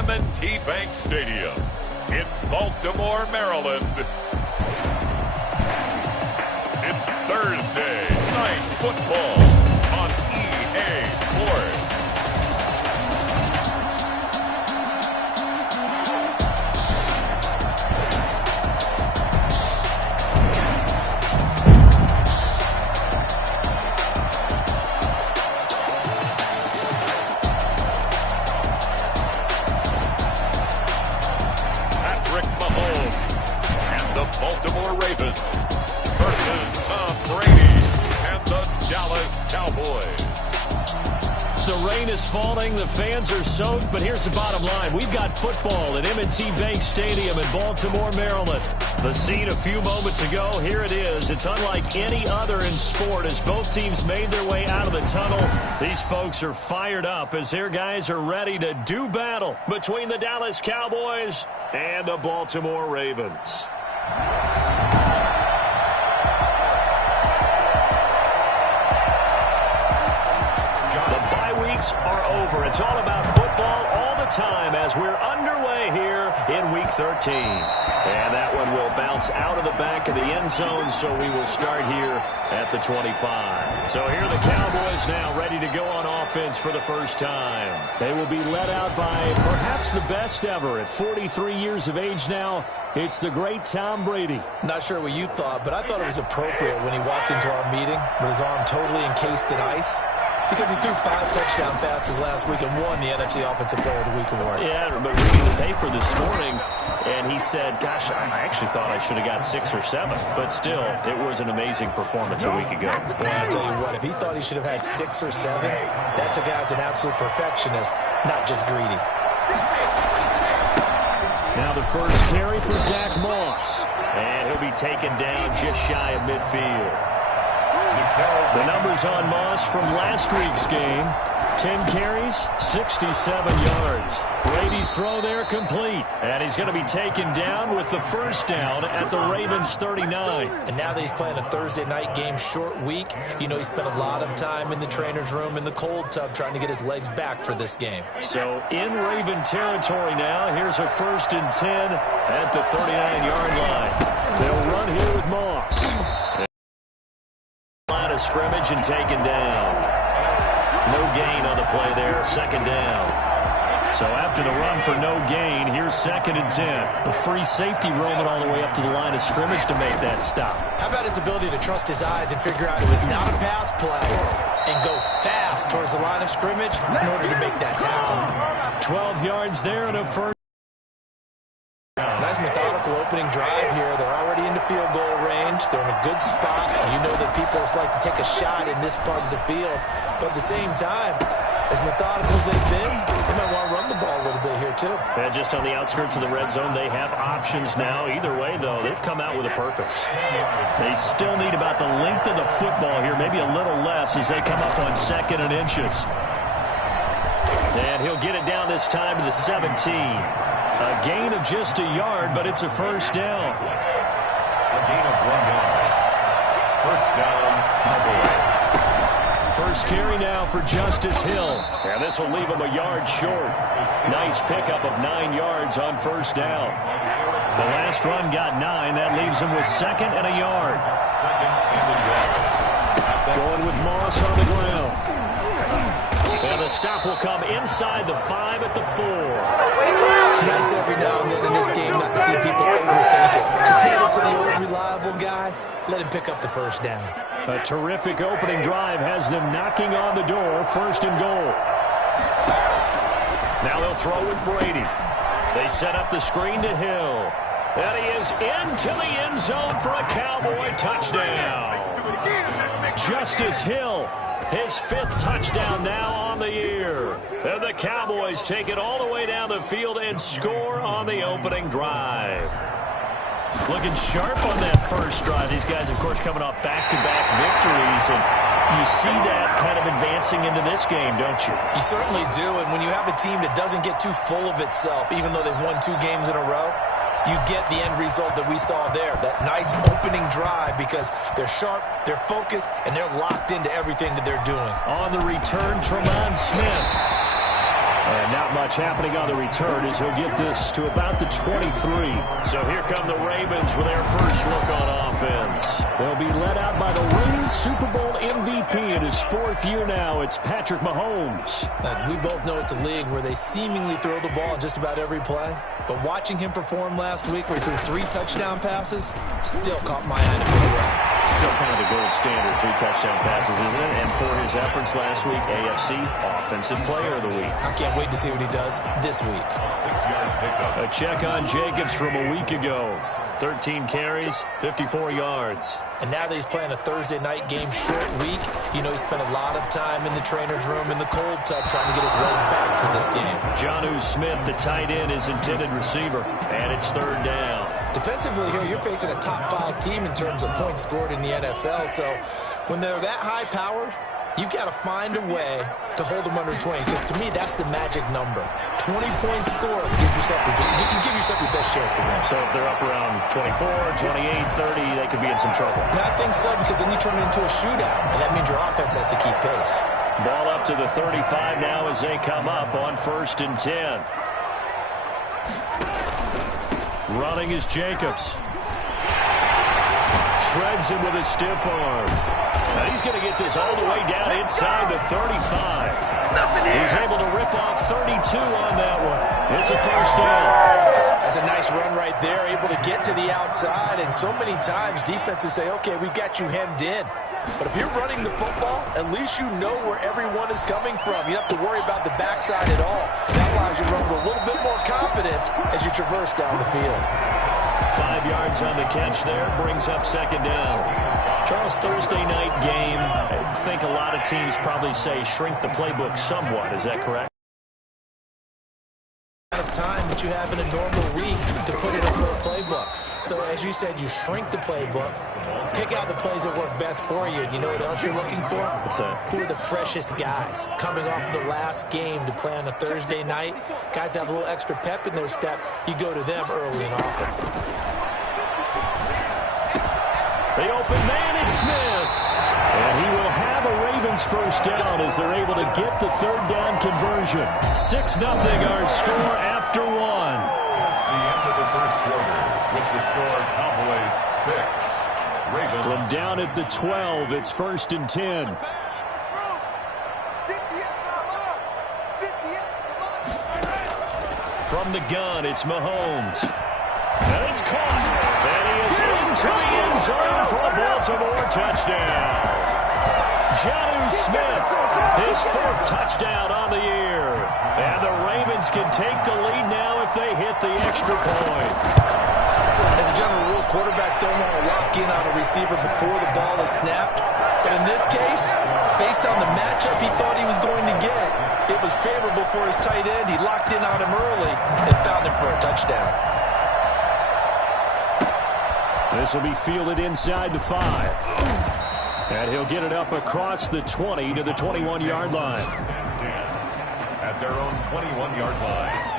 M&T Bank Stadium in Baltimore, Maryland. It's Thursday Night Football on EA Sports. Baltimore Ravens versus Tom Brady and the Dallas Cowboys. The rain is falling, the fans are soaked, but here's the bottom line. We've got football at M&T Bank Stadium in Baltimore, Maryland. The scene a few moments ago, here it is. It's unlike any other in sport as both teams made their way out of the tunnel. These folks are fired up as their guys are ready to do battle between the Dallas Cowboys and the Baltimore Ravens. The bye weeks are over. It's all about football all the time as we're underway here in Week 13. And that one will bounce out of the back of the end zone, so we will start here at the 25. So here are the Cowboys now ready to go on offense for the first time. They will be led out by perhaps the best ever at 43 years of age now. It's the great Tom Brady. Not sure what you thought, but I thought it was appropriate when he walked into our meeting with his arm totally encased in ice, because he threw 5 touchdown passes last week and won the NFC Offensive Player of the Week award. Yeah, but reading the paper this morning, and he said, gosh, I actually thought I should have got 6 or 7. But still, it was an amazing performance a week ago. Boy, I'll tell you what, if he thought he should have had 6 or 7, that's a guy who's an absolute perfectionist, not just greedy. Now the first carry for Zach Moss. And he'll be taken down just shy of midfield. The numbers on Moss from last week's game. 10 carries, 67 yards. Brady's throw there complete. And he's going to be taken down with the first down at the Ravens 39. And now that he's playing a Thursday night game, short week, you know he spent a lot of time in the trainer's room in the cold tub trying to get his legs back for this game. So in Raven territory now, here's a 1st and 10 at the 39-yard line. They'll run here with Moss. Line of scrimmage and taken down. No gain on the play there, 2nd down. So after the run for no gain, here's 2nd and 10. A free safety roaming all the way up to the line of scrimmage to make that stop. How about his ability to trust his eyes and figure out it was not a pass play and go fast towards the line of scrimmage in order to make that tackle. 12 yards there and a first. Nice methodical opening drive here. They're already into field goal range. They're in a good spot. You know that people just like to take a shot in this part of the field. But at the same time, as methodical as they've been, they might want to run the ball a little bit here too. And just on the outskirts of the red zone, they have options now. Either way, though, they've come out with a purpose. They still need about the length of the football here, maybe a little less as they come up on 2nd and inches. And he'll get it down this time to the 17. A gain of just a yard, but it's a first down. A gain of 1 yard. First down, Cowboys. First carry now for Justice Hill. And this will leave him a yard short. Nice pickup of 9 yards on first down. The last run got 9. That leaves him with 2nd and a yard. Going with Moss on the ground. And the stop will come inside the 5 at the 4. It's nice every now and then in this game not to see people overthink it. Just hand it to the old reliable guy. Let him pick up the first down. A terrific opening drive has them knocking on the door. 1st and goal. Now they'll throw with Brady. They set up the screen to Hill. And he is into the end zone for a Cowboy touchdown. Justice Hill, his 5th touchdown now on the year. And the Cowboys take it all the way down the field and score on the opening drive. Looking sharp on that first drive. These guys, of course, coming off back-to-back victories. And you see that kind of advancing into this game, don't you? You certainly do. And when you have a team that doesn't get too full of itself, even though they've won 2 games in a row, you get the end result that we saw there. That nice opening drive because they're sharp, they're focused, and they're locked into everything that they're doing. On the return, Tremont Smith. And not much happening on the return as he'll get this to about the 23. So here come the Ravens with their first look on offense. They'll be led out by the reigning Super Bowl MVP in his 4th year now. It's Patrick Mahomes. We both know it's a league where they seemingly throw the ball in just about every play. But watching him perform last week where he threw 3 touchdown passes still caught my eye in a big way. Still kind of the gold standard, 3 touchdown passes, isn't it? And for his efforts last week, AFC Offensive Player of the Week. I can't wait to see what he does this week. 6-yard pickup. A check on Jacobs from a week ago. 13 carries, 54 yards. And now that he's playing a Thursday night game short week, you know he spent a lot of time in the trainer's room in the cold tub trying to get his legs back for this game. Jonnu Smith, the tight end, is intended receiver. And it's 3rd down. Defensively here, you're facing a top 5 team in terms of points scored in the NFL. So when they're that high-powered, you've got to find a way to hold them under 20. Because to me, that's the magic number. 20 points scored, you give yourself your best chance to win. So if they're up around 24, 28, 30, they could be in some trouble. I think so, because then you turn it into a shootout, and that means your offense has to keep pace. Ball up to the 35 now as they come up on 1st and 10. Running is Jacobs. Shreds him with a stiff arm. Now he's going to get this all the way down inside the 35. He's able to rip off 32 on that one. It's a 1st down. That's a nice run right there, able to get to the outside. And so many times defenses say, okay, we've got you hemmed in. But if you're running the football, at least you know where everyone is coming from. You don't have to worry about the backside at all. That allows you to run with a little bit more confidence as you traverse down the field. 5 yards on the catch there, brings up 2nd down. Charles, Thursday night game, I think a lot of teams probably say shrink the playbook somewhat. Is that correct? Of time that you have in a normal week to put it over a playbook. So as you said, you shrink the playbook, pick out the plays that work best for you. You know what else you're looking for? What's that? Who are the freshest guys coming off the last game to play on a Thursday night? Guys have a little extra pep in their step. You go to them early and often. The open man is Smith. And he will have a Ravens 1st down as they're able to get the 3rd down conversion. 6-0 our score after 1. That's the end of the 1st quarter with the score Cowboys 6. Ravens. From down at the 12, it's 1st and 10. From the gun, it's Mahomes. And it's caught. And he is into the end zone for a Baltimore touchdown. Jonnu Smith, his 4th touchdown on the year. And the Ravens can take the lead now if they hit the extra point. As a general rule, quarterbacks don't want to lock in on a receiver before the ball is snapped. But in this case, based on the matchup he thought he was going to get, it was favorable for his tight end. He locked in on him early and found him for a touchdown. This will be fielded inside the 5. And he'll get it up across the 20 to the 21-yard line. At their own 21-yard line.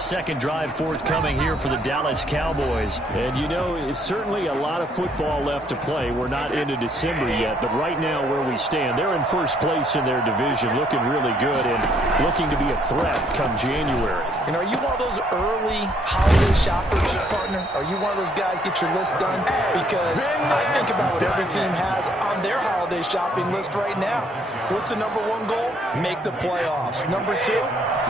2nd drive forthcoming here for the Dallas Cowboys. And, you know, it's certainly a lot of football left to play. We're not into December yet, but right now where we stand, they're in 1st place in their division, looking really good and looking to be a threat come January. And are you one of those early holiday shoppers, partner? Are you one of those guys get your list done? Because I think about what every team has on their holiday shopping list right now. What's the number 1 goal? Make the playoffs. Number 2,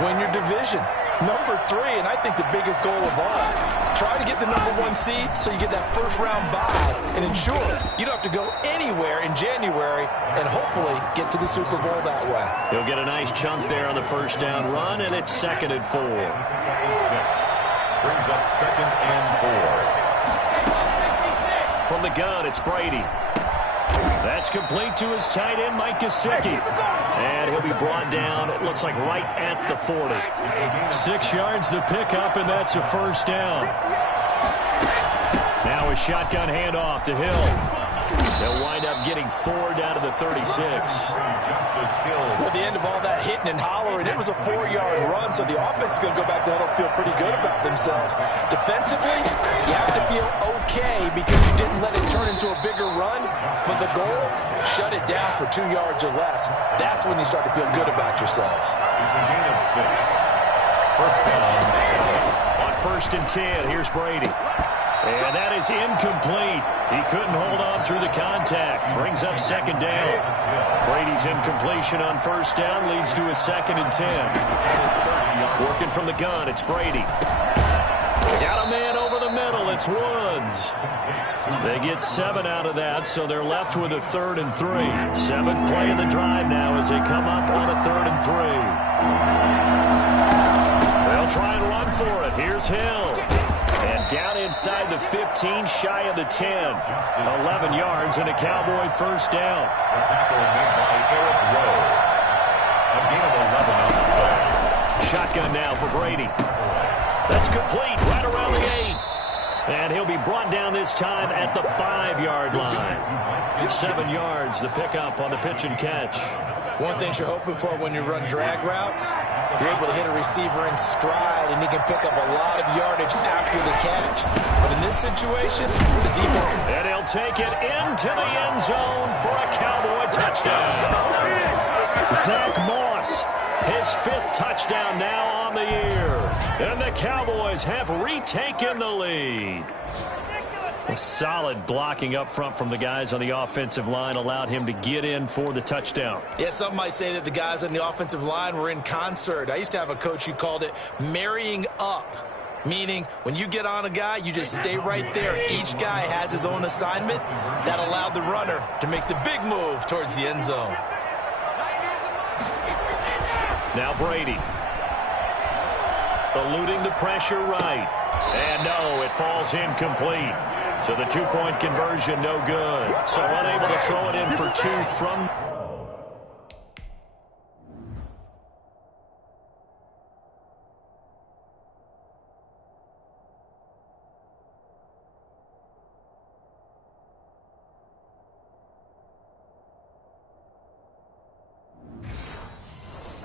win your division. Number 3, and I think the biggest goal of all, try to get the number 1 seed so you get that 1st round bye and ensure you don't have to go anywhere in January and hopefully get to the Super Bowl that way. He'll get a nice chunk there on the 1st down run, and it's 2nd and 4. 26. Brings up 2nd and 4. From the gun, it's Brady. That's complete to his tight end, Mike Gesicki. And he'll be brought down, it looks like right at the 40. 6 yards the pickup, and that's a 1st down. Now a shotgun handoff to Hill. They'll wind up getting 4 down to the 36. At the end of all that hitting and hollering, it was a 4-yard run, so the offense is going to go back to huddle and feel pretty good about themselves. Defensively, you have to feel okay because you didn't let it turn into a bigger run, but the goal, shut it down for 2 yards or less. That's when you start to feel good about yourselves. It's a gain of 6. First down. On 1st and 10, here's Brady. And that is incomplete. He couldn't hold on through the contact. Brings up 2nd down. Brady's incompletion on 1st down leads to a 2nd and 10. Working from the gun, it's Brady. Got a man over the middle. It's Woods. They get 7 out of that, so they're left with a 3rd and 3. 7th play of the drive now as they come up on a 3rd and 3. They'll try and run for it. Here's Hill. And down inside the 15, shy of the 10. 11 yards and a Cowboy 1st down. The tackle made by Eric Rowe. A gain of 11 on the play. Shotgun now for Brady. That's complete right around the 8. And he'll be brought down this time at the 5-yard line. 7 yards, the pickup on the pitch and catch. One thing you're hoping for when you run drag routes, you're able to hit a receiver in stride, and he can pick up a lot of yardage after the catch. But in this situation, the defense... And he'll take it into the end zone for a Cowboy touchdown. Zach Moss, his 5th touchdown now on the year. And the Cowboys have retaken the lead. A solid blocking up front from the guys on the offensive line allowed him to get in for the touchdown. Yeah, some might say that the guys on the offensive line were in concert. I used to have a coach who called it marrying up, meaning when you get on a guy, you just stay right there. Each guy has his own assignment. That allowed the runner to make the big move towards the end zone. Now Brady. Eluding the pressure right. And no, it falls incomplete. So the 2-point conversion, no good. So unable to throw it in for 2 from...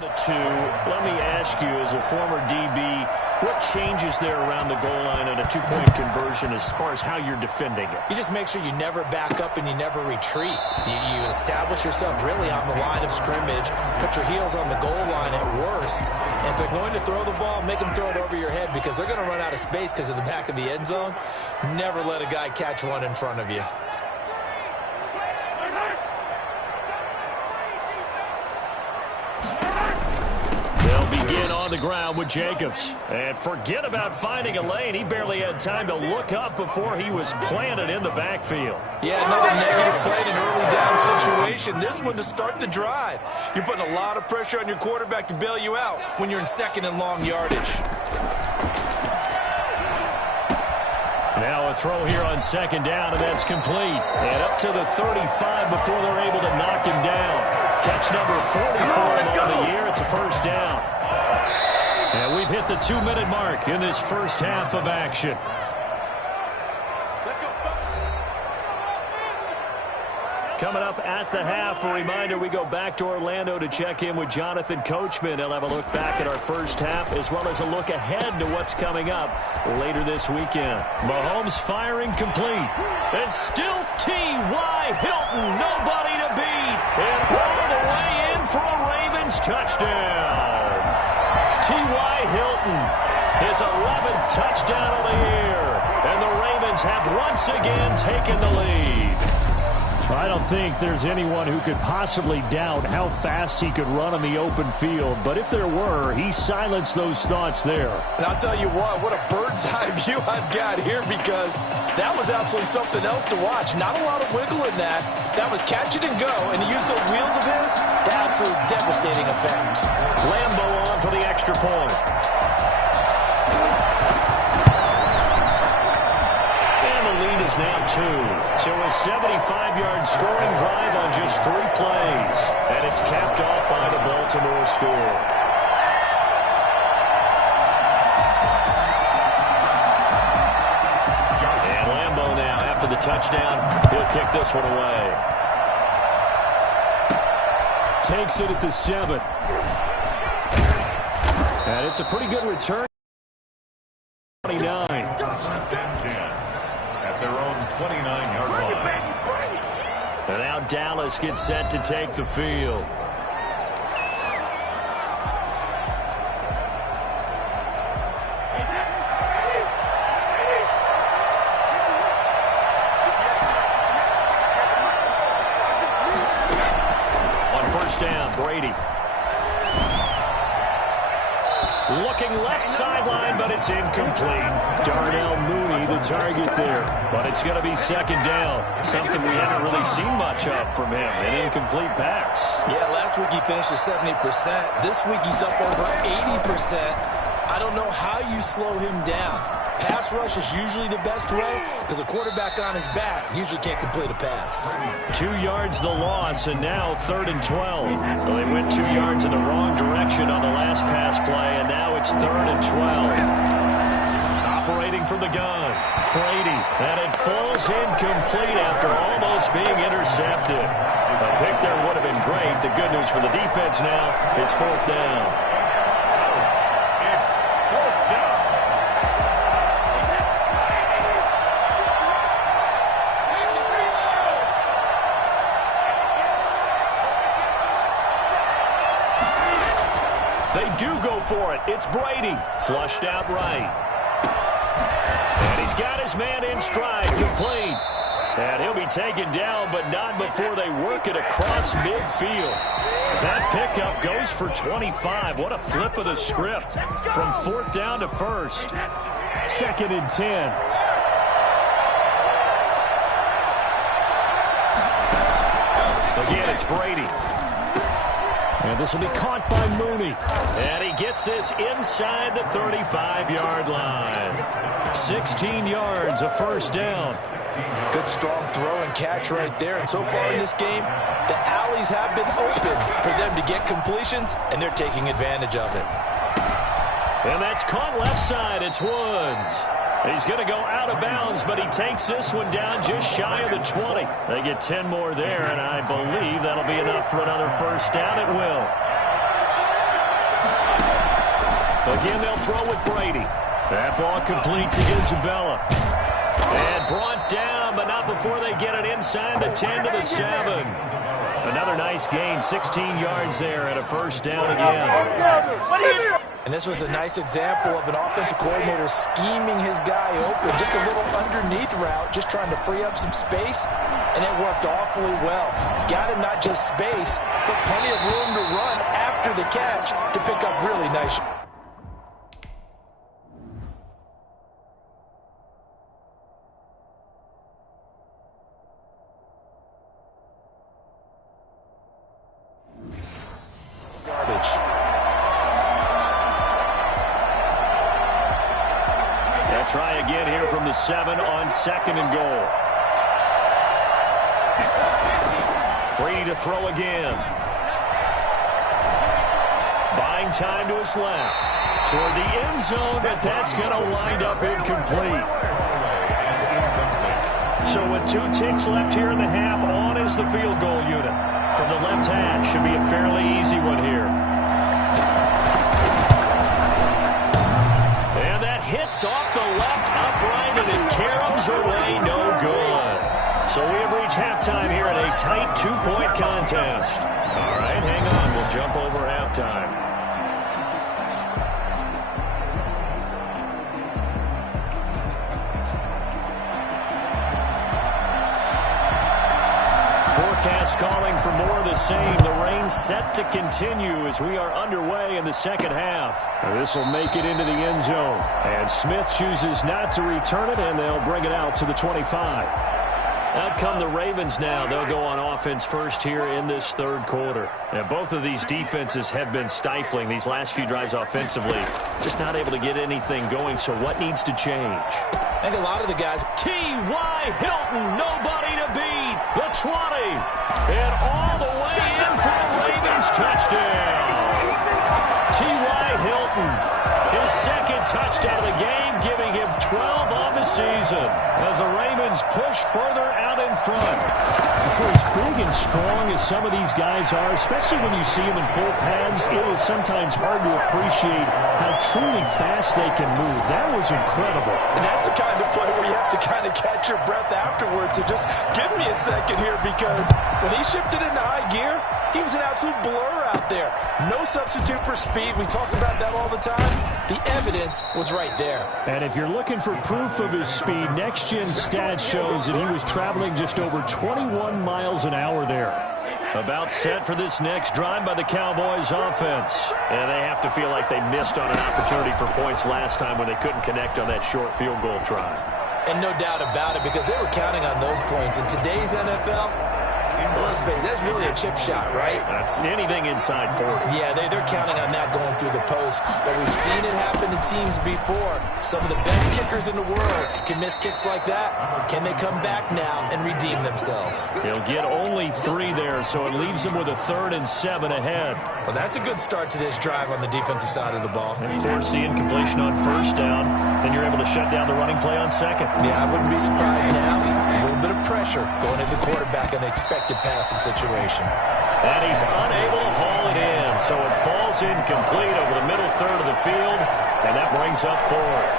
the 2. Let me ask you, as a former DB, what changes there around the goal line on a 2-point conversion as far as how you're defending it? You just make sure you never back up and you never retreat. You establish yourself really on the line of scrimmage, put your heels on the goal line at worst, and if they're going to throw the ball, make them throw it over your head because they're going to run out of space because of the back of the end zone. Never let a guy catch one in front of you. Begin on the ground with Jacobs. And forget about finding a lane. He barely had time to look up before he was planted in the backfield. Yeah, another negative play in an early down situation. This one to start the drive. You're putting a lot of pressure on your quarterback to bail you out when you're in 2nd and long yardage. Now a throw here on 2nd down, and that's complete. And up to the 35 before they're able to knock him down. Catch number 44 on the year. It's a 1st down. And we've hit the 2-minute mark in this first half of action. Coming up at the half, a reminder, we go back to Orlando to check in with Jonathan Coachman. He'll have a look back at our first half as well as a look ahead to what's coming up later this weekend. Mahomes firing complete. And still T.Y. Hilton, nobody to beat. And all the way in for a Ravens touchdown. T.Y. Hilton, his 11th touchdown of the year. And the Ravens have once again taken the lead. I don't think there's anyone who could possibly doubt how fast he could run on the open field. But if there were, he silenced those thoughts there. And I'll tell you what a bird's eye view I've got here because that was absolutely something else to watch. Not a lot of wiggle in that. That was catch it and go. And to use those wheels of his, absolute devastating effect. Lambo on for the extra point. Is now 2. So a 75-yard scoring drive on just 3 plays. And it's capped off by the Baltimore score. And Lambo now, after the touchdown, he'll kick this one away. Takes it at the 7. And it's a pretty good return. 29. First and 10. At their own 29-yard line. And now Dallas gets set to take the field. On first down, Brady. Looking left sideline, but it's incomplete. Darnell Mooney, the target there. But it's going to be second down. Something we haven't really seen much of from him. An incomplete pass. Yeah, last week he finished at 70%. This week he's up over 80%. I don't know how you slow him down. Pass rush is usually the best way because a quarterback on his back usually can't complete a pass. 2 yards the loss, and now 3rd and 12. So they went 2 yards in the wrong direction on the last pass play, and now it's 3rd and 12. Operating from the gun, Brady, and it falls incomplete after almost being intercepted. A pick there would have been great. The good news for the defense now, it's 4th down. They do go for it. It's Brady. Flushed out right. And he's got his man in stride. Complete. And he'll be taken down, but not before they work it across midfield. That pickup goes for 25. What a flip of the script. From 4th down to 1st. 2nd and 10. Again, it's Brady. And this will be caught by Mooney. And he gets this inside the 35-yard line. 16 yards, a first down. Good strong throw and catch right there. And so far in this game, the alleys have been open for them to get completions, and they're taking advantage of it. And that's caught left side. It's Woods. He's going to go out of bounds, but he takes this one down just shy of the 20. They get 10 more there, and I believe that'll be enough for another first down. It will. Again, they'll throw with Brady. That ball complete to Isabella. And brought down, but not before they get it inside the 10 to the 7. Another nice gain, 16 yards there, and a first down again. And this was a nice example of an offensive coordinator scheming his guy open. Just a little underneath route, just trying to free up some space, and it worked awfully well. Got him not just space, but plenty of room to run after the catch to pick up really nice. Try again here from the 7 on 2nd and goal. Brady to throw again. Buying time to his left. Toward the end zone, but that's going to wind up incomplete. So with 2 ticks left here in the half, on is the field goal unit. From the left hash, should be a fairly easy one here. Hits off the left upright, and it caroms away, no good. So we have reached halftime here in a tight 2-point contest. All right, hang on. We'll jump over halftime. Forecast calling for more of the same. The rain set to continue as we are underway in the second half. This will make it into the end zone. And Smith chooses not to return it, and they'll bring it out to the 25. Out come the Ravens now. They'll go on offense first here in this 3rd quarter. And both of these defenses have been stifling these last few drives offensively. Just not able to get anything going, so what needs to change? I think a lot of the guys... T.Y. Hilton, nobody to beat. The 20. And all the way in for a Ravens touchdown. T.Y. Hilton. His second touchdown of the game, giving him 12 on the season as the Ravens push further out in front. For as big and strong as some of these guys are, especially when you see them in full pads, it is sometimes hard to appreciate how truly fast they can move. That was incredible. And that's the kind of play where you have to kind of catch your breath afterwards. So just give me a second here, because when he shifted into high gear, he was an absolute blur out there. No substitute for speed. We talk about that all the time. The evidence was right there. And if you're looking for proof of his speed, Next Gen Stats shows that he was traveling just over 21 miles an hour there. About set for this next drive by the Cowboys offense. And they have to feel like they missed on an opportunity for points last time when they couldn't connect on that short field goal try. And no doubt about it, because they were counting on those points. In today's NFL, let's face it, that's really a chip shot, right? That's anything inside 40. Yeah, they're counting on that going through the post. But we've seen it happen to teams before. Some of the best kickers in the world can miss kicks like that. Can they come back now and redeem themselves? They'll get only 3 there, so it leaves them with a 3rd and 7 ahead. Well, that's a good start to this drive on the defensive side of the ball. And force the incompletion on first down, then you're able to shut down the running play on second. Yeah, I wouldn't be surprised now. A little bit of pressure going into the quarterback in the expected passing situation. And he's unable to haul it in, so it falls incomplete over the middle third of the field, and that brings up 4th.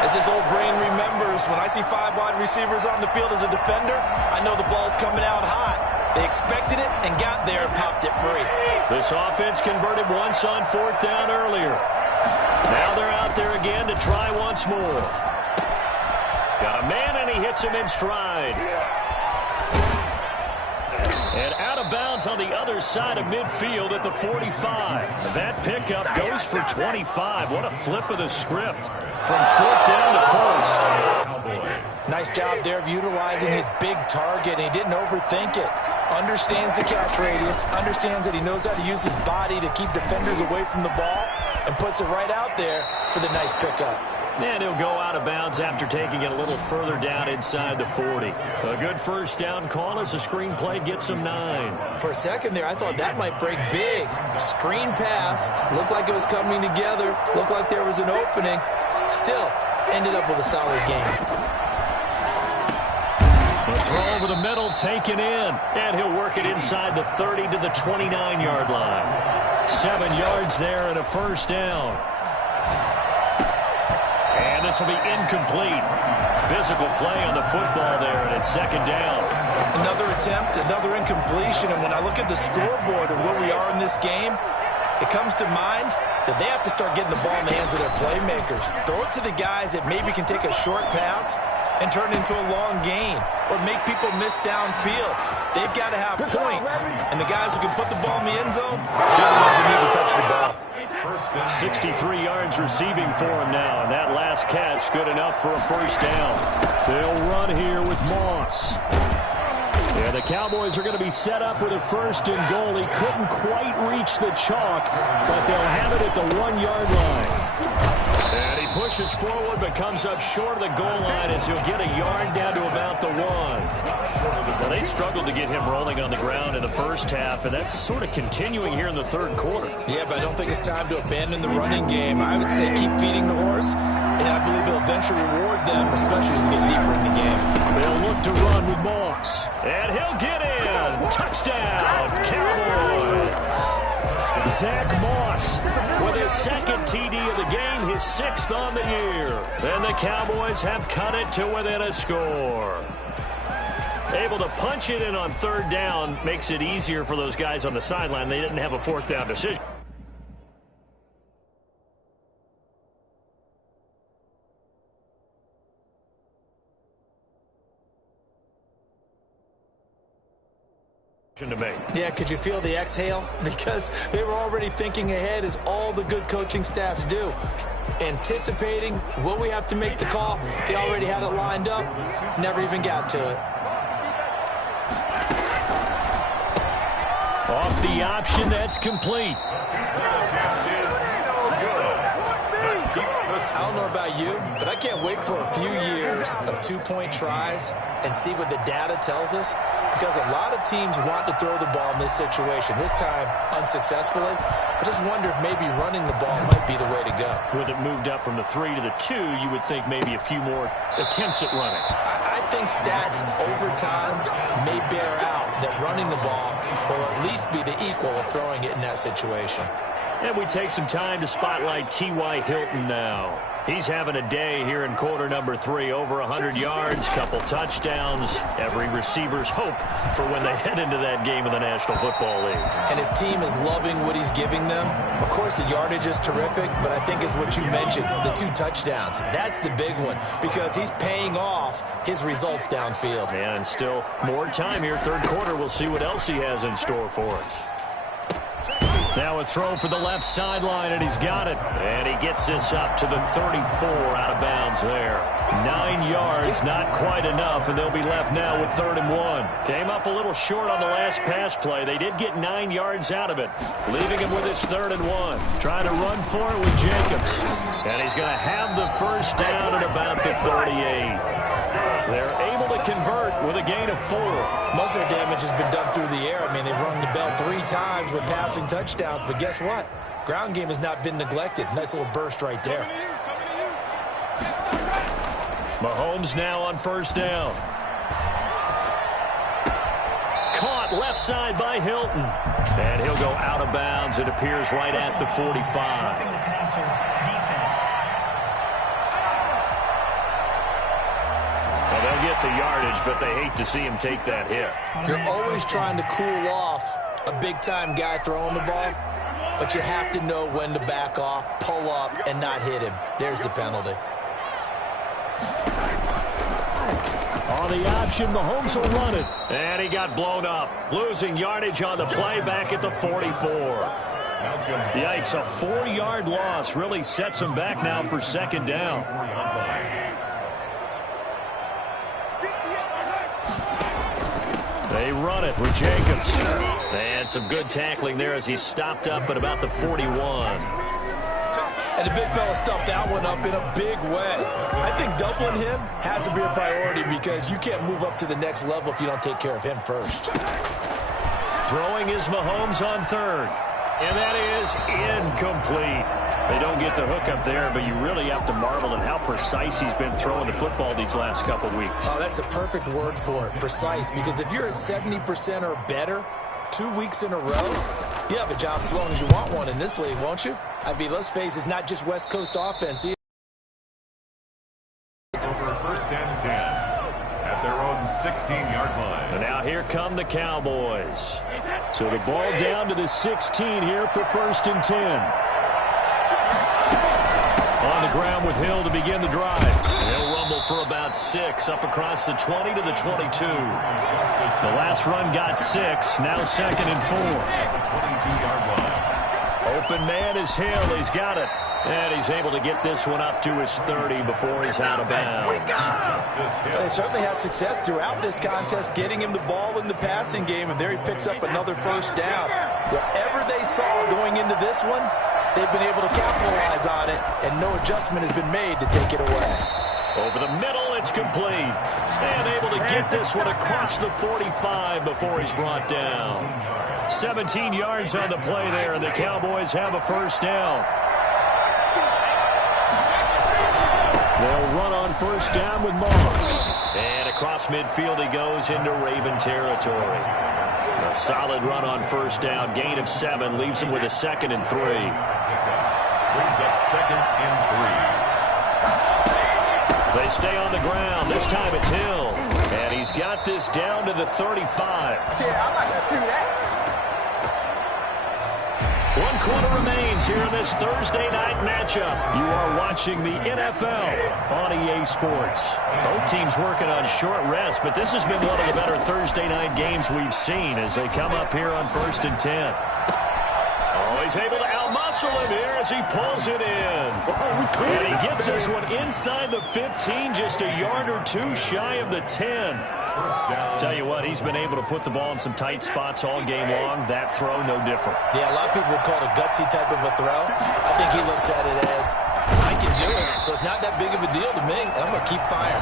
As this old brain remembers, when I see 5 wide receivers on the field as a defender, I know the ball's coming out hot. They expected it and got there and popped it free. This offense converted once on 4th down earlier. Now they're out there again to try once more. Got a man, and he hits him in stride. And out of bounds on the other side of midfield at the 45. That pickup goes for 25. What a flip of the script from 4th down to 1st. Nice job there of utilizing his big target, and he didn't overthink it. Understands the catch radius, understands that he knows how to use his body to keep defenders away from the ball, and puts it right out there for the nice pickup. And he'll go out of bounds after taking it a little further down inside the 40. A good first down call as the screen play gets him 9. For a second there, I thought that might break big. Screen pass, looked like it was coming together, looked like there was an opening. Still, ended up with a solid game. The throw over the middle taken in, and he'll work it inside the 30 to the 29-yard line. 7 yards there and a first down. And this will be incomplete. Physical play on the football there, and it's 2nd down. Another attempt, another incompletion, and when I look at the scoreboard and where we are in this game, it comes to mind that they have to start getting the ball in the hands of their playmakers. Throw it to the guys that maybe can take a short pass and turn it into a long gain or make people miss downfield. They've got to have points, and the guys who can put the ball in the end zone, they're the ones that need to touch the ball. 63 yards receiving for him now, and that last catch good enough for a first down. They'll run here with Moss. Yeah, the Cowboys are going to be set up with a 1st and goal. He couldn't quite reach the chalk, but they'll have it at the 1-yard line. And he pushes forward but comes up short of the goal line as he'll get a yard down to about the 1. Well, they struggled to get him rolling on the ground in the first half, and that's sort of continuing here in the 3rd quarter. Yeah, but I don't think it's time to abandon the running game. I would say keep feeding the horse, and I believe he'll eventually reward them, especially as we get deeper in the game. They'll look to run with Moss. And he'll get in. Touchdown, Cowboys. Zach Moss with his 2nd TD of the game, his 6th on the year. And the Cowboys have cut it to within a score. Able to punch it in on 3rd down makes it easier for those guys on the sideline. They didn't have a 4th down decision. To make. Yeah, could you feel the exhale? Because they were already thinking ahead, as all the good coaching staffs do. Anticipating, will we have to make the call? They already had it lined up, never even got to it. Off the option, that's complete. keeps the I don't know about you, but I can't wait for a few years of two-point tries and see what the data tells us, because a lot of teams want to throw the ball in this situation, this time unsuccessfully. I just wonder if maybe running the ball might be the way to go. With it moved up from the 3 to the 2, you would think maybe a few more attempts at running. I think stats over time may bear out that running the ball will at least be the equal of throwing it in that situation. And we take some time to spotlight T.Y. Hilton now. He's having a day here in quarter number 3. Over 100 yards, couple touchdowns. Every receiver's hope for when they head into that game in the National Football League. And his team is loving what he's giving them. Of course, the yardage is terrific, but I think it's what you mentioned, the 2 touchdowns. That's the big one, because he's paying off his results downfield. And still more time here, third quarter. We'll see what else he has in store for us. Now a throw for the left sideline, and he's got it. And he gets this up to the 34, out of bounds there. 9 yards, not quite enough, and they'll be left now with 3rd and 1. Came up a little short on the last pass play. They did get 9 yards out of it, leaving him with his 3rd and 1. Trying to run for it with Jacobs. And he's going to have the first down at about the 38. They're able to convert with a gain of 4. Most of their damage has been done through the air. I mean, they've rung the bell 3 times with passing touchdowns, but guess what? Ground game has not been neglected. Nice little burst right there. Mahomes now on first down. Caught left side by Hilton. And he'll go out of bounds. It appears right at the 45. They'll get the yardage, but they hate to see him take that hit. You're always trying to cool off a big-time guy throwing the ball, but you have to know when to back off, pull up, and not hit him. There's the penalty. On the option, Mahomes will run it. And he got blown up. Losing yardage on the play back at the 44. Yikes, a 4-yard loss really sets him back now for 2nd down. They run it with Jacobs. And some good tackling there as he stopped up at about the 41. And the big fella stuffed that one up in a big way. I think doubling him has to be a priority, because you can't move up to the next level if you don't take care of him first. Throwing is Mahomes on 3rd. And that is incomplete. They don't get the hook up there, but you really have to marvel at how precise he's been throwing the football these last couple weeks. Oh, that's a perfect word for it, precise. Because if you're at 70% or better 2 weeks in a row, you have a job as long as you want one in this league, won't you? I mean, let's face it, it's not just West Coast offense either. Over 1st and 10 at their own 16-yard line. And now here come the Cowboys. So the ball down to the 16 here for 1st and 10. On the ground with Hill to begin the drive. He'll rumble for about 6, up across the 20 to the 22. The last run got 6, now 2nd and 4. 22-yard line. Open man is Hill. He's got it. And he's able to get this one up to his 30 before he's out of bounds. They certainly had success throughout this contest, getting him the ball in the passing game, and there he picks up another first down. Whatever they saw going into this one, they've been able to capitalize on it, and no adjustment has been made to take it away. Over the middle, it's complete. And able to get this one across the 45 before he's brought down. 17 yards on the play there, and the Cowboys have a first down. They'll run on first down with Moss. And across midfield he goes into Raven territory. A solid run on first down. Gain of 7 leaves him with a 2nd and 3. Brings up 2nd and 3. They stay on the ground. This time it's Hill. And he's got this down to the 35. Yeah, I'm not going to see that. 1 quarter remains here in this Thursday night matchup. You are watching the NFL on EA Sports. Both teams working on short rest, but this has been one of the better Thursday night games we've seen as they come up here on 1st and 10. Oh, he's able to outmuscle him here as he pulls it in. And he gets this one inside the 15, just a yard or 2 shy of the 10. Tell you what, he's been able to put the ball in some tight spots all game long. That throw, no different. Yeah, a lot of people would call it a gutsy type of a throw. I think he looks at it as I can do it, so it's not that big of a deal to me. I'm going to keep firing.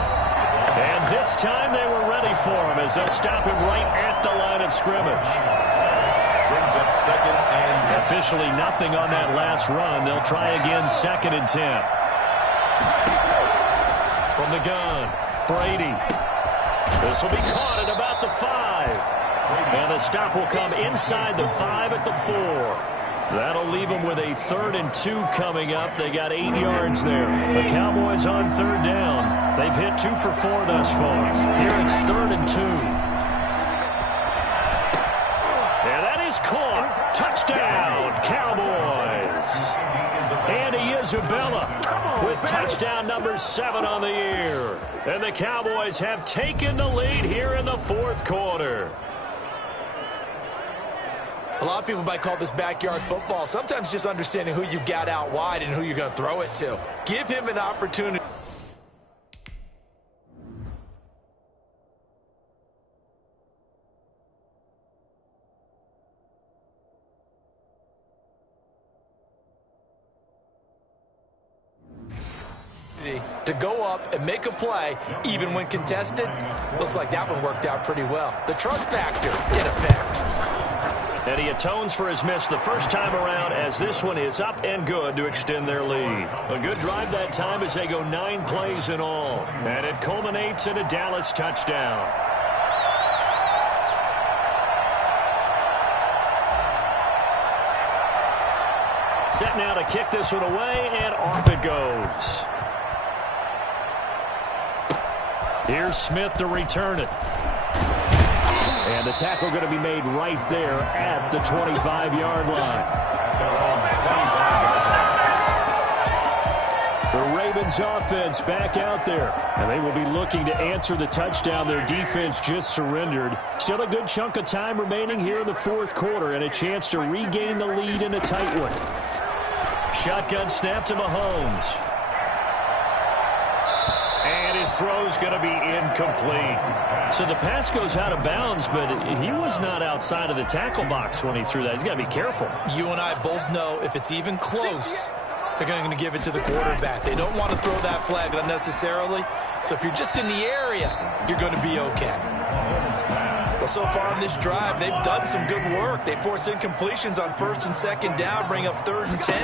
And this time they were ready for him as they'll stop him right at the line of scrimmage. Brings up 2nd and Officially nothing on that last run. They'll try again 2nd and 10. From the gun, Brady. This will be caught at about the 5. And the stop will come inside the 5 at the 4. That'll leave them with a 3rd and 2 coming up. They got 8 yards there. The Cowboys on 3rd down. They've hit 2 for 4 thus far. Here it's 3rd and 2. And that is caught. Touchdown, Cowboys. Andy Isabella with touchdown number 7 on the year. And the Cowboys have taken the lead here in the 4th quarter. A lot of people might call this backyard football. Sometimes just understanding who you've got out wide and who you're going to throw it to. Give him an opportunity. To go up and make a play, even when contested. Looks like that one worked out pretty well. The trust factor in effect. And he atones for his miss the first time around as this one is up and good to extend their lead. A good drive that time as they go 9 plays in all. And it culminates in a Dallas touchdown. Set now to kick this one away, and off it goes. Here's Smith to return it. And the tackle going to be made right there at the 25-yard line. The Ravens offense back out there. And they will be looking to answer the touchdown their defense just surrendered. Still a good chunk of time remaining here in the 4th quarter and a chance to regain the lead in a tight one. Shotgun snap to Mahomes. And his throw's going to be incomplete. So the pass goes out of bounds, but he was not outside of the tackle box when he threw that. He's got to be careful. You and I both know if it's even close, they're going to give it to the quarterback. They don't want to throw that flag unnecessarily. So if you're just in the area, you're going to be okay. Well, so far in this drive, they've done some good work. They force incompletions on 1st and 2nd down, bring up 3rd and 10.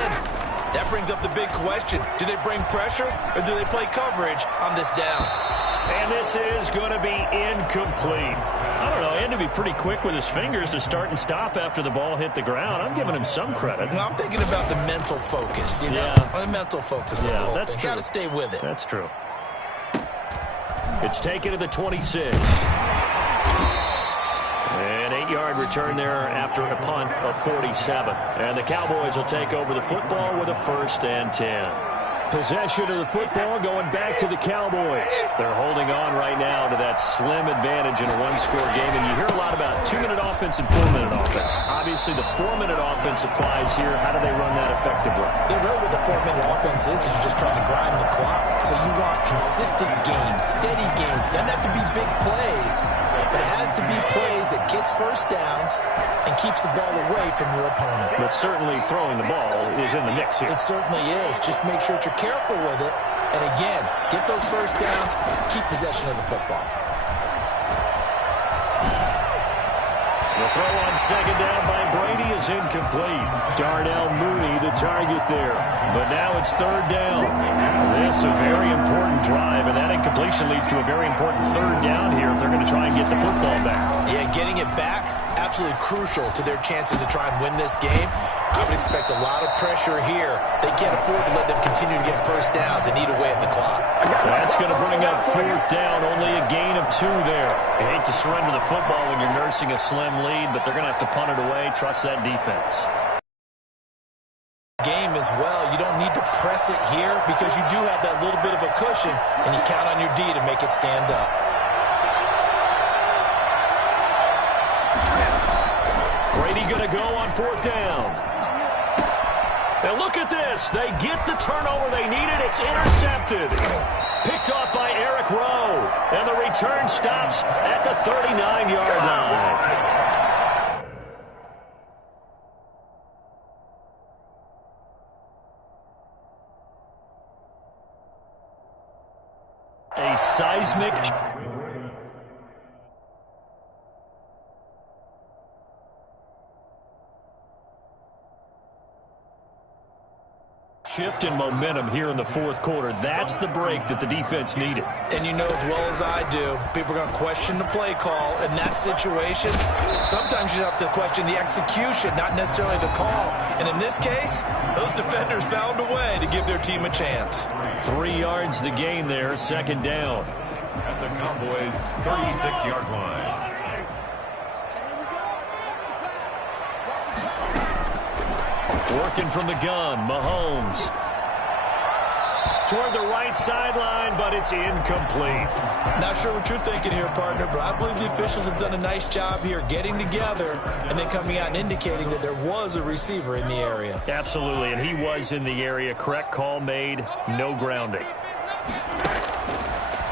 That brings up the big question. Do they bring pressure or do they play coverage on this down? And this is going to be incomplete. I don't know. He had to be pretty quick with his fingers to start and stop after the ball hit the ground. I'm giving him some credit. Well, I'm thinking about the mental focus, you know? Yeah. The mental focus. Yeah, that's true. Got to stay with it. That's true. It's taken to the 26. An 8-yard return there after a punt of 47. And the Cowboys will take over the football with a 1st and 10. Possession of the football going back to the Cowboys. They're holding on right now to that slim advantage in a 1-score game. And you hear a lot about 2-minute offense and 4-minute offense. Obviously, the 4-minute offense applies here. How do they run that effectively? Yeah, really what the 4-minute offense is you're just trying to grind the clock. So you want consistent gains, steady gains. Doesn't have to be big plays, but it has to be plays that gets first downs and keeps the ball away from your opponent. But certainly throwing the ball is in the mix here. It certainly is. Just make sure that you're careful with it. And again, get those first downs, keep possession of the football. The throw on 2nd down by Brady is incomplete. Darnell Mooney the target there. But now it's 3rd down. This a very important drive, and that incompletion leads to a very important 3rd down here if they're going to try and get the football back. Yeah, getting it back, absolutely crucial to their chances to try and win this game. I would expect a lot of pressure here. They can't afford to let them continue to get first downs and eat away at the clock. That's going to bring up 4th down, only a gain of 2 there. You hate to surrender the football when you're nursing a slim lead, but they're going to have to punt it away. Trust that defense. Game as well. You don't need to press it here because you do have that little bit of a cushion, and you count on your D to make it stand up. Brady going to go on 4th down. Now look at this. They get the turnover they needed. It's intercepted. Picked off by Eric Rowe. And the return stops at the 39-yard line. Shift in momentum here in the fourth quarter. That's the break that the defense needed. And you know as well as I do, people are going to question the play call. In that situation, sometimes you have to question the execution, not necessarily the call. And in this case, those defenders found a way to give their team a chance. 3 yards the gain there, second down. At the Cowboys' 36-yard line. Working from the gun, Mahomes. Toward the right sideline, but it's incomplete. Not sure what you're thinking here, partner, but I believe the officials have done a nice job here getting together and then coming out and indicating that there was a receiver in the area. Absolutely, and he was in the area. Correct call made, no grounding.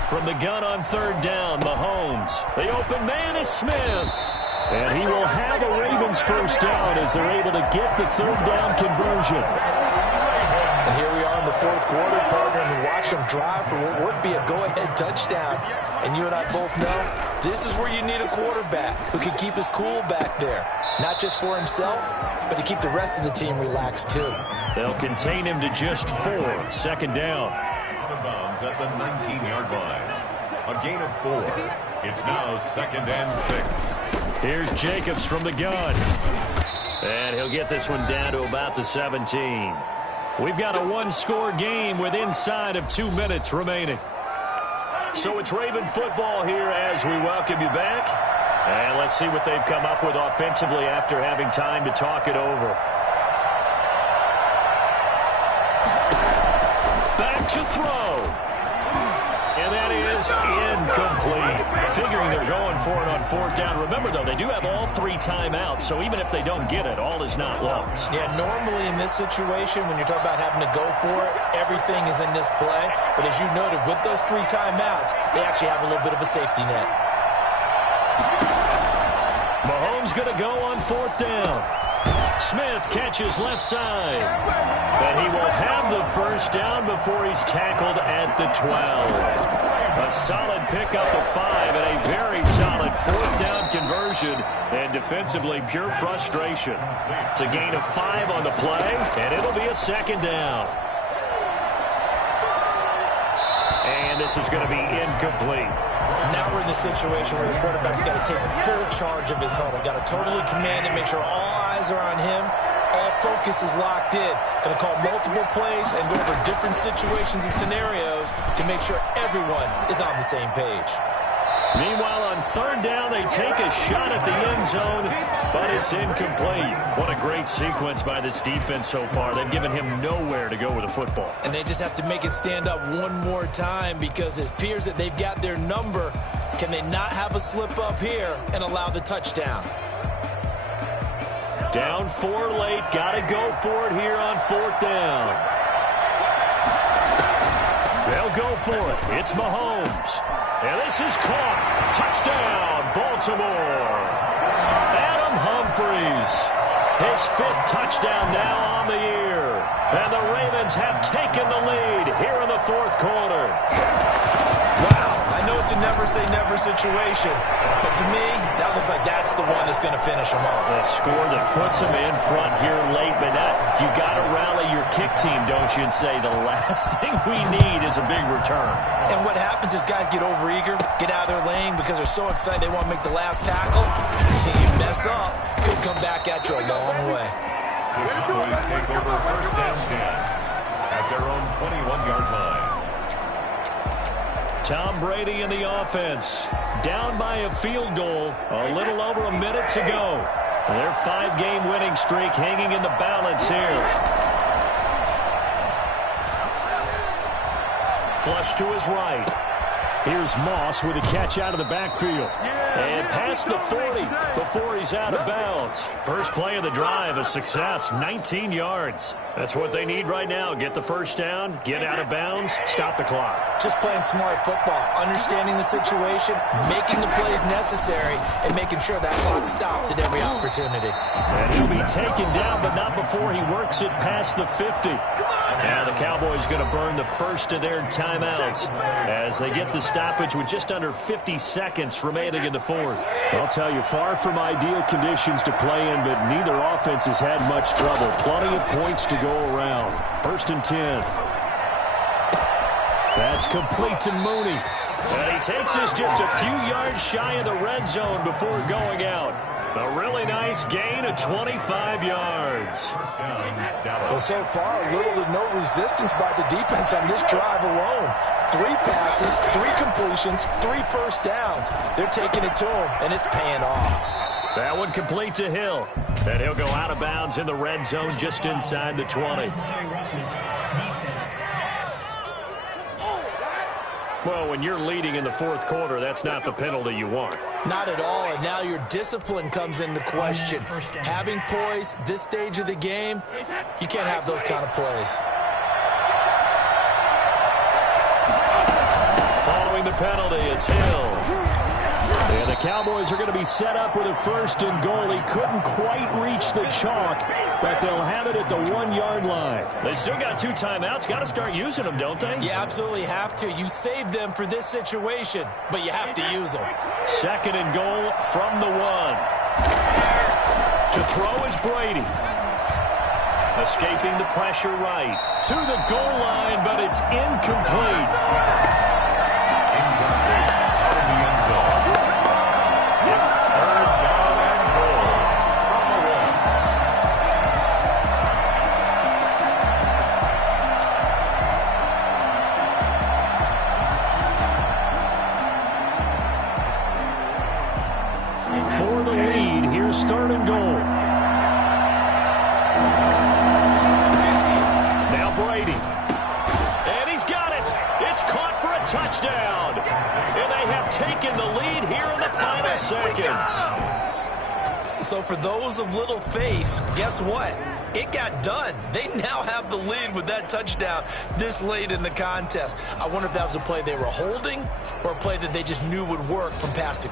From the gun on third down, Mahomes. The open man is Smith. And he will have a Ravens first down as they're able to get the third down conversion. And here we are in the fourth quarter, partner, and we watch them drive for what would be a go-ahead touchdown. And you and I both know this is where you need a quarterback who can keep his cool back there. Not just for himself, but to keep the rest of the team relaxed too. They'll contain him to just 4, second down. Out of bounds at the 19-yard line. A gain of 4. It's now 2nd and 6. Here's Jacobs from the gun. And he'll get this one down to about the 17. We've got a one-score game with inside of 2 minutes remaining. So it's Raven football here as we welcome you back. And let's see what they've come up with offensively after having time to talk it over. Back to throw. And that is incomplete. Figuring they're going for it on fourth down. Remember, though, they do have all 3 timeouts, so even if they don't get it, all is not lost. Yeah, normally in this situation, when you're talking about having to go for it, everything is in this play. But as you noted, with those 3 timeouts, they actually have a little bit of a safety net. Mahomes going to go on fourth down. Smith catches left side. And he will have the first down before he's tackled at the 12. A solid pickup of 5 and a very solid fourth down conversion. And defensively, pure frustration. It's a gain of 5 on the play, and it'll be a second down. And this is going to be incomplete. Now we're in the situation where the quarterback's got to take full charge of his huddle. Got to totally command it, make sure all eyes are on him. All focus is locked in. Going to call multiple plays and go over different situations and scenarios to make sure everyone is on the same page. Meanwhile, on third down, they take a shot at the end zone, but it's incomplete. What a great sequence by this defense so far. They've given him nowhere to go with the football. And they just have to make it stand up one more time because it appears that they've got their number. Can they not have a slip up here and allow the touchdown? Down 4 late. Got to go for it here on fourth down. They'll go for it. It's Mahomes. And this is caught. Touchdown, Baltimore. Adam Humphries. His 5th touchdown now on the year. And the Ravens have taken the lead here in the fourth quarter. Wow, I know it's a never-say-never situation, but to me, that looks like that's the one that's going to finish them off. A score that puts them in front here late, but you got to rally your kick team, don't you, and say the last thing we need is a big return. And what happens is guys get overeager, get out of their lane because they're so excited they want to make the last tackle. You mess up, could come back at you a long way. The Cowboys take over first and 10 at their own 21-yard line. Tom Brady in the offense. Down by a field goal. A little over a minute to go. Their 5-game winning streak hanging in the balance here. Flush to his right. Here's Moss with a catch out of the backfield. And past the 40 before he's out of bounds. First play of the drive, a success, 19 yards. That's what they need right now. Get the first down, get out of bounds, stop the clock. Just playing smart football, understanding the situation, making the plays necessary, and making sure that clock stops at every opportunity. And he'll be taken down, but not before he works it past the 50. Now the Cowboys going to burn the first of their timeouts as they get the stoppage with just under 50 seconds remaining in the fourth. I'll tell you, far from ideal conditions to play in, but neither offense has had much trouble. Plenty of points to go around. 1st and 10. That's complete to Mooney. And he takes us just a few yards shy of the red zone before going out. A really nice gain of 25 yards. Well, so far, little to no resistance by the defense on this drive alone. 3 passes, 3 completions, 3 first downs. They're taking it to him, and it's paying off. That one complete to Hill. And he'll go out of bounds in the red zone just inside the 20. Well, when you're leading in the 4th quarter, that's not the penalty you want. Not at all, and now your discipline comes into question. Having poise this stage of the game, you can't have those kind of plays. Following the penalty, it's Hill. And the Cowboys are going to be set up with a 1st and goal. He couldn't quite reach the chalk, but they'll have it at the 1-yard line. They still got 2 timeouts. Got to start using them, don't they? You absolutely have to. You save them for this situation, but you have to use them. 2nd and goal from the 1. To throw is Brady. Escaping the pressure right. To the goal line, but it's incomplete. For the lead, here's 3rd and goal. Now Brady. And he's got it. It's caught for a touchdown. And they have taken the lead here in the final seconds. So for those of little faith, guess what? It got done. They now have the lead with that touchdown this late in the contest. I wonder if that was a play they were holding or a play that they just knew would work from past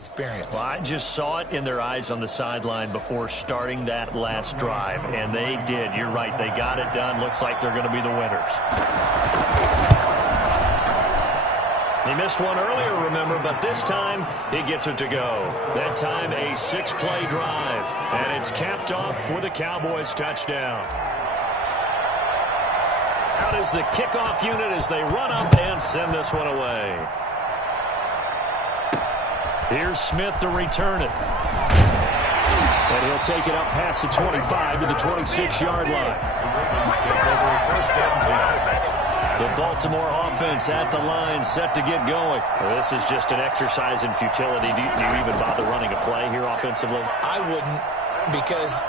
experience. Well, I just saw it in their eyes on the sideline before starting that last drive, and they did. You're right. They got it done. Looks like they're going to be the winners. He missed one earlier, remember, but this time he gets it to go. That time a 6-play drive, and it's capped off with a Cowboys touchdown. Out is the kickoff unit as they run up and send this one away. Here's Smith to return it. And he'll take it up past the 25 to the 26-yard line. The Baltimore offense at the line, set to get going. Well, this is just an exercise in futility. Do you even bother running a play here offensively? I wouldn't, because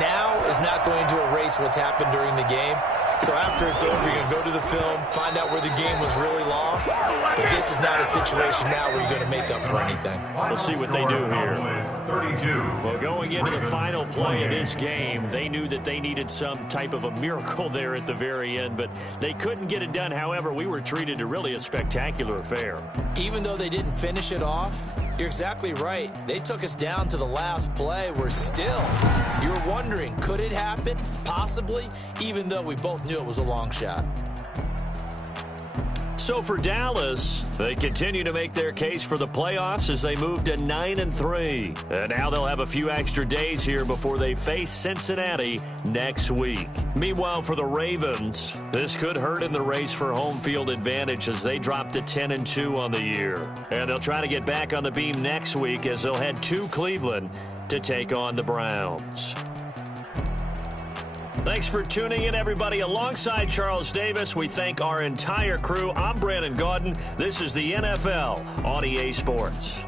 now is not going to erase what's happened during the game. So after it's over, you're going to go to the film, find out where the game was really lost. But this is not a situation now where you're going to make up for anything. We'll see what they do here. Well, going into the final play of this game, they knew that they needed some type of a miracle there at the very end, but they couldn't get it done. However, we were treated to really a spectacular affair. Even though they didn't finish it off, you're exactly right. They took us down to the last play. We're still, you're wondering, could it happen? Possibly, even though we both knew it was a long shot. So for Dallas, they continue to make their case for the playoffs as they move to 9-3. And now they'll have a few extra days here before they face Cincinnati next week. Meanwhile, for the Ravens, this could hurt in the race for home field advantage as they drop to 10-2 on the year. And they'll try to get back on the beam next week as they'll head to Cleveland to take on the Browns. Thanks for tuning in, everybody. Alongside Charles Davis, we thank our entire crew. I'm Brandon Gaudin. This is the NFL on EA Sports.